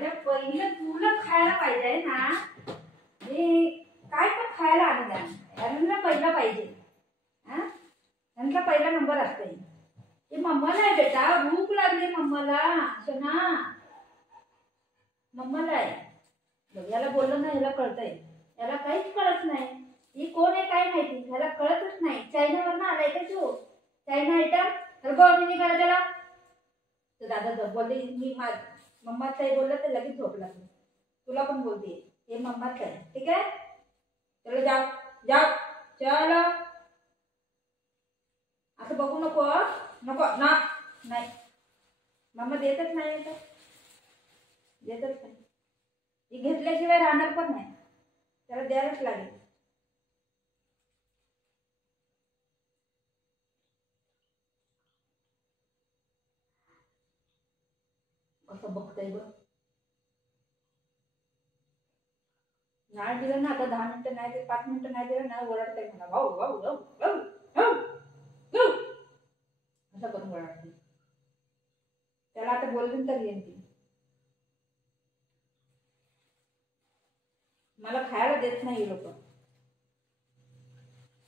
माझ्या पहिलं तुला खायला पाहिजे ना, हे काय पण खायला आणून द्या, यांना पहिला पाहिजे. यांचा पहिला नंबर असते. हे मम्माला आहे बेटा, भूक लागली मम्माला. सोना मम्माला आहे. याला बोललं ना, याला कळतंय. याला काहीच कळत नाही. ही कोण आहे काय माहिती, याला कळतच नाही. चायनावरनं आलाय का तू? चायना आयटम तर बोल मी करा त्याला. तर दादा बोलले मी मम्माच आहे, बोललं तर लगेच झोप लागली. तुला पण बोलते हे मम्माच आहे, ठीक आहे. चलो जाओ जाओ चलो. असं बघू नको नको ना. नाही मम्मा देतच नाही, देतच नाही. ही घेतल्याशिवाय राहणार पण नाही, त्याला द्यायलाच लागेल. कसं बघतंय बघ. नाही दिलं ना आता 10 मिनिटं नाही ते 5 मिनिटं नाही दिलं ना, ओरडतंय मला. वाऊ वाऊ वाऊ वाऊ वाऊ असं करून ओरडते. त्याला आता बोलून तर येईल ती. मला खायला देत नाही लोक.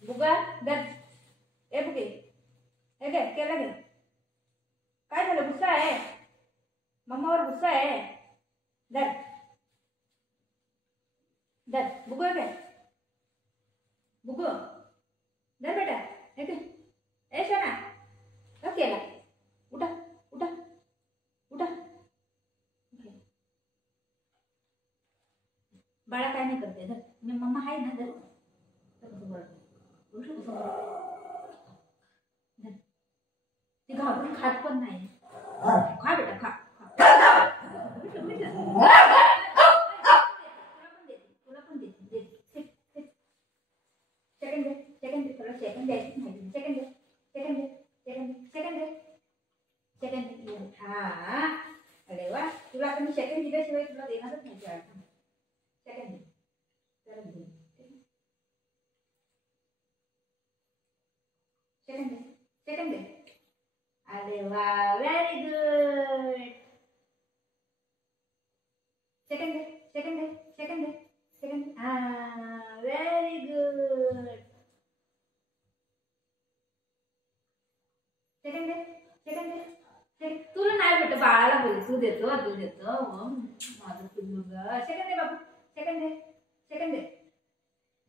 बुगा दर ए बुगे हे घे केला घे. काय झालं, गुस्सा आहे मम्मावर, गुस्सा आहे. दर दर बुगू काय, बुगू दर बेटा हे घे. ए शना का केला, उठा उठा उठा. बाळा काय नाही करते, धर मी मम्मा आहे ना. धर ती घाबरून खात पण नाही. खा बेटा खा. तुला पण देते. सेकंड दे सेकंड दे. तुला सेकंड द्यायचीच नाही. सेकंड दे सेकंड दे सेकंड दे सेकंड दे सेकंड दे. हा अरे वा. तुला आता मी सेकंड दिल्याशिवाय तुला देणारच नाही. सेकंड दे. सेकंड दे सेकंड दे. अरे वा व्हेरी गुड. सेकंड दे सेकंड दे सेकंड दे सेकंड दे. हा व्हेरी गुड. सेकंड दे सेकंड दे. तुला नाही बेटा, बाळाला बोल. तू देतो तू देतो माझं पिल्लू ग. सेकंड दे बाबू. सेकंड दे सेकंड दे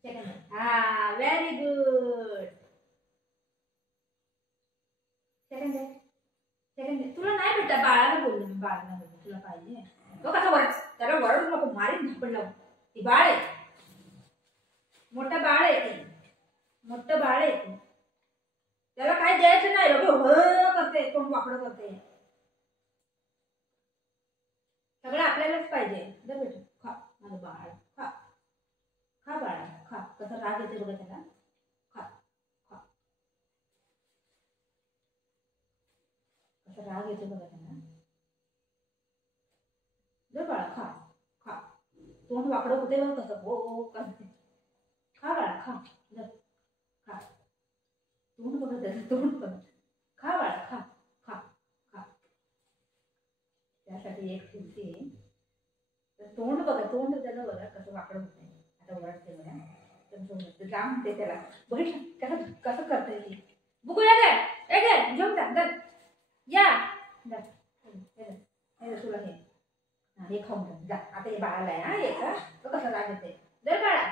सेकंड दे. हा व्हेरी गुड. सेकंड दे सेकंड दे. तुला नाही बेटा, बाळाला बोलले मी. बाळाला बोलले तुला पाहिजे तो कसा वरड. त्याला वरडू नको, मारीन झापड लावून. ती बाळ आहे, मोठं बाळ आहे. ती मोठं बाळ आहे ती. त्याला काय द्यायचं नाही. करते, तोंड वाकडं करते. सगळं आपल्यालाच पाहिजे. दे बेटा खा माझं बाळ. खा खा बाळा खा. कसं राग येते बघा त्याला. खा खा कसं राग येते बघा त्याला. दे बाळा खा खा. तोंड वाकडं होते बघ कसं हो करते. खा बाळा खा. दे खा. तोंड बघत त्याचं तोंड बघ. खा बाळा खा खा खा. त्यासाठी एक ठेवते. तर तोंड बघा, तोंड त्याला बघा कसं वाकडं होते. आता ओरडते बघा. तर जा म्हणते त्याला. बघितलं कसं कसं करते ती. बुकू या दे घेऊन जा. दर या दर तुला हे. हे खाऊन जा. आता हे बाळाला आहे. हा हे का तो कसं राग येते. दर बाळा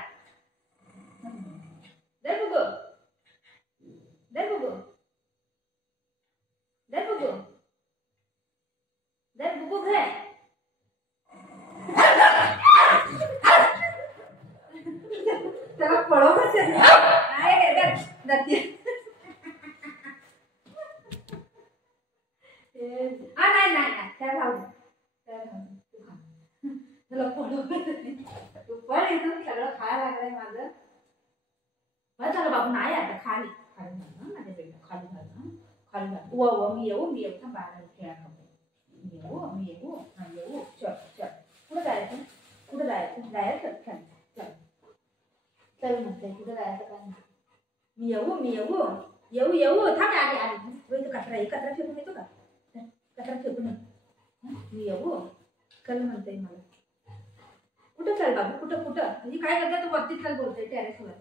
दर बुगू दर बुगू दर बुगू दर बुगू घे. त्याला पळवूनच येत नाही. दर दर नाही नाही त्या राहू तू खा. तुला पळवून तू पण येतो. सगळं खायला लागलंय माझं. बरं झालं बाबू नाही आता. खाली खाली झालं माझ्या बेटा. खाली झालं खाली झालं. व मी येऊ थांब. बाळाला खेळा खाऊ. मी येऊ हा येऊ. चल चल. कुठं जायचं कुठं जायचं जायचं. चल चल चल म्हणते. कुठं जायचं काय नाही. मी येऊ थांब. आली आली. कचरा फेकून येतो का. कचरा फेकून येतो. मी येऊ चल म्हणते मला. कुठं चल बाबू, कुठं कुठं म्हणजे काय करते तू? वरती चल बोलते टेरेसवर.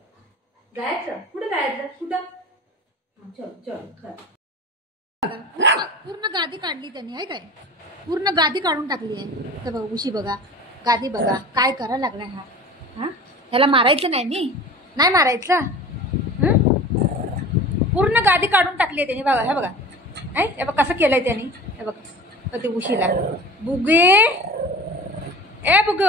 जायचं कुठं? जायचं कुठं? चल चल चल. पूर्ण गादी काढली त्यांनी आहे काय? पूर्ण गादी काढून टाकली आहे. तर बघ उशी बघा, गादी बघा, काय करायला लागलाय हा. हा ह्याला मारायचं नाही, मी नाही मारायचं. पूर्ण गादी काढून टाकली आहे त्यांनी. बघा हे बघा, हे बघ कसं केलंय त्यांनी. हे बघा ते उशीला बुगे, ए बुग,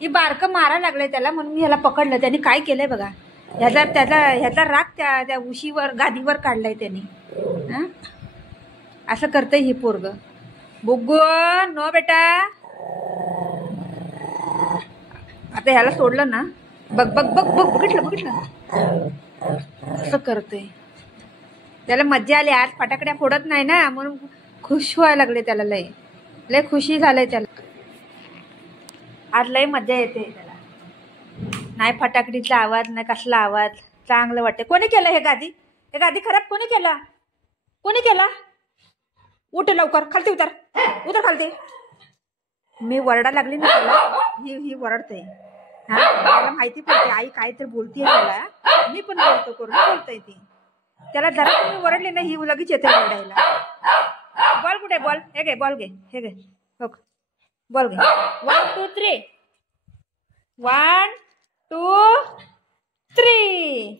ही बारकं मारायला लागलंय त्याला, म्हणून मी ह्याला पकडलं. त्यांनी काय केलंय बघा, ह्याचा राग त्या उशीवर गादीवर काढलाय त्यांनी. हा असं करतंय ही पोरग. बुग्गू नो बेटा. आता ह्याला सोडलं ना, बघ बघ बघ बघ, बघितलं बघितलं असं करतंय. त्याला मज्जा आली आज, फटाकड्या फोडत नाही ना म्हणून खुश व्हायला लागले त्याला. लय लय खुशी झालंय त्याला आज, लय मज्जा येते त्याला. नाही फटाकडीचा आवाज नाही कसला आवाज, चांगलं वाटते. कोणी केलं हे गादी? हे गादी खराब कोणी केला? कोणी केला? उठ लवकर, खालती उतर, उतर खालती. मी वरडा लागली ना त्याला, ही वरडते. हा मला माहिती पडते आई काय तर बोलतीये त्याला, मी पण बोलतो करून बोलतोय ती. त्याला जरा तुम्ही वरडले ना, ही लगेच येते वरडायला. बॉल कुठे? बॉल हे घे, बॉल घे, हे घे, हो बॉल घे. 1 2 3, 1 2 3.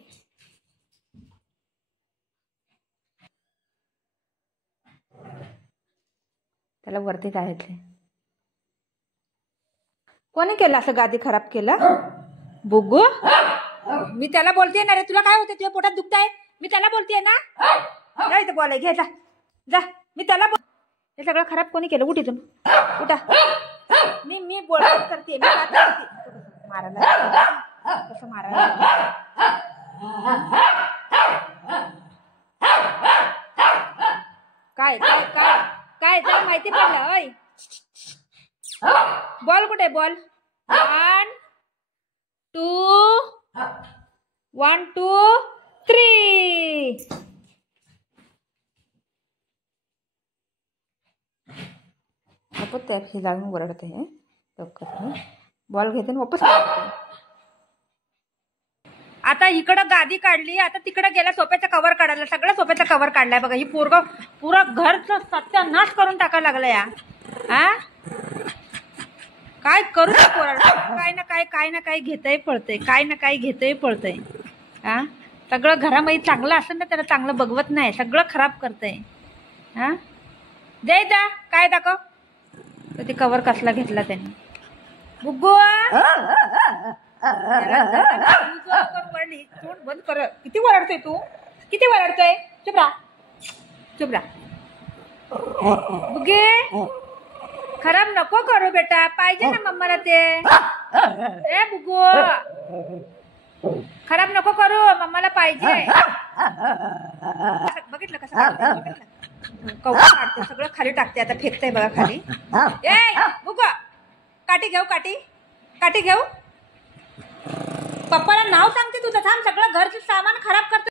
त्याला वरती जायचंय. कोणी केलं असं गादी खराब केलं? बुग्गू, मी त्याला बोलते ना रे. तुला काय होते? तुझ्या पोटात दुखताय? मी त्याला बोलतेय ना. जा इथं बॉल आहे, घे जा जा. मी त्याला हे सगळं खराब कोणी केलं? उठ इथून, उठा. मी बोलत करते, मी काय करते? मारायला कसं मारायला? काय काय काय काय त्याला माहिती पडलं? ओय बॉल कुठे? बॉल 1 2 1 2 3. वापस त्या जाऊन ओरडते. बॉल घेते वापस. आता इकडं गादी काढली, आता तिकडं गेला सोफ्याचा कव्हर काढायला. सगळं सोफ्याचा कव्हर काढलाय बघा. ही पोरग पुरं घरचं सत्यानाश करून टाकायला लागलं या. हा काय करू पोराला? काय ना काय घेतय पळतय, काय ना काय घेतय पळतय. हा सगळं घरामध्ये चांगलं असेल ना त्याला चांगलं बघवत नाही, सगळं खराब करतय. हा दे जा काय दाखव. तर ते कव्हर कसला घेतला त्यांनी. बुग्गू वरली, तोंड बंद कर. किती वरडतोय तू? किती वरडतोय? चुप राहा, चुप राहा. बुगे खराब नको करू बेटा, पाहिजे ना मम्माला ते. ए बुग्गू खराब नको करू, मम्माला पाहिजे. बघितलं कसं कव्हर काढते, सगळं खाली टाकते. आता फेकते बघा खाली. ए बुग्गू काठी घेऊ, काठी घेऊ. पप्पाला नाव सांगते तुझं. थांब, सगळं घरचं सामान खराब करतो.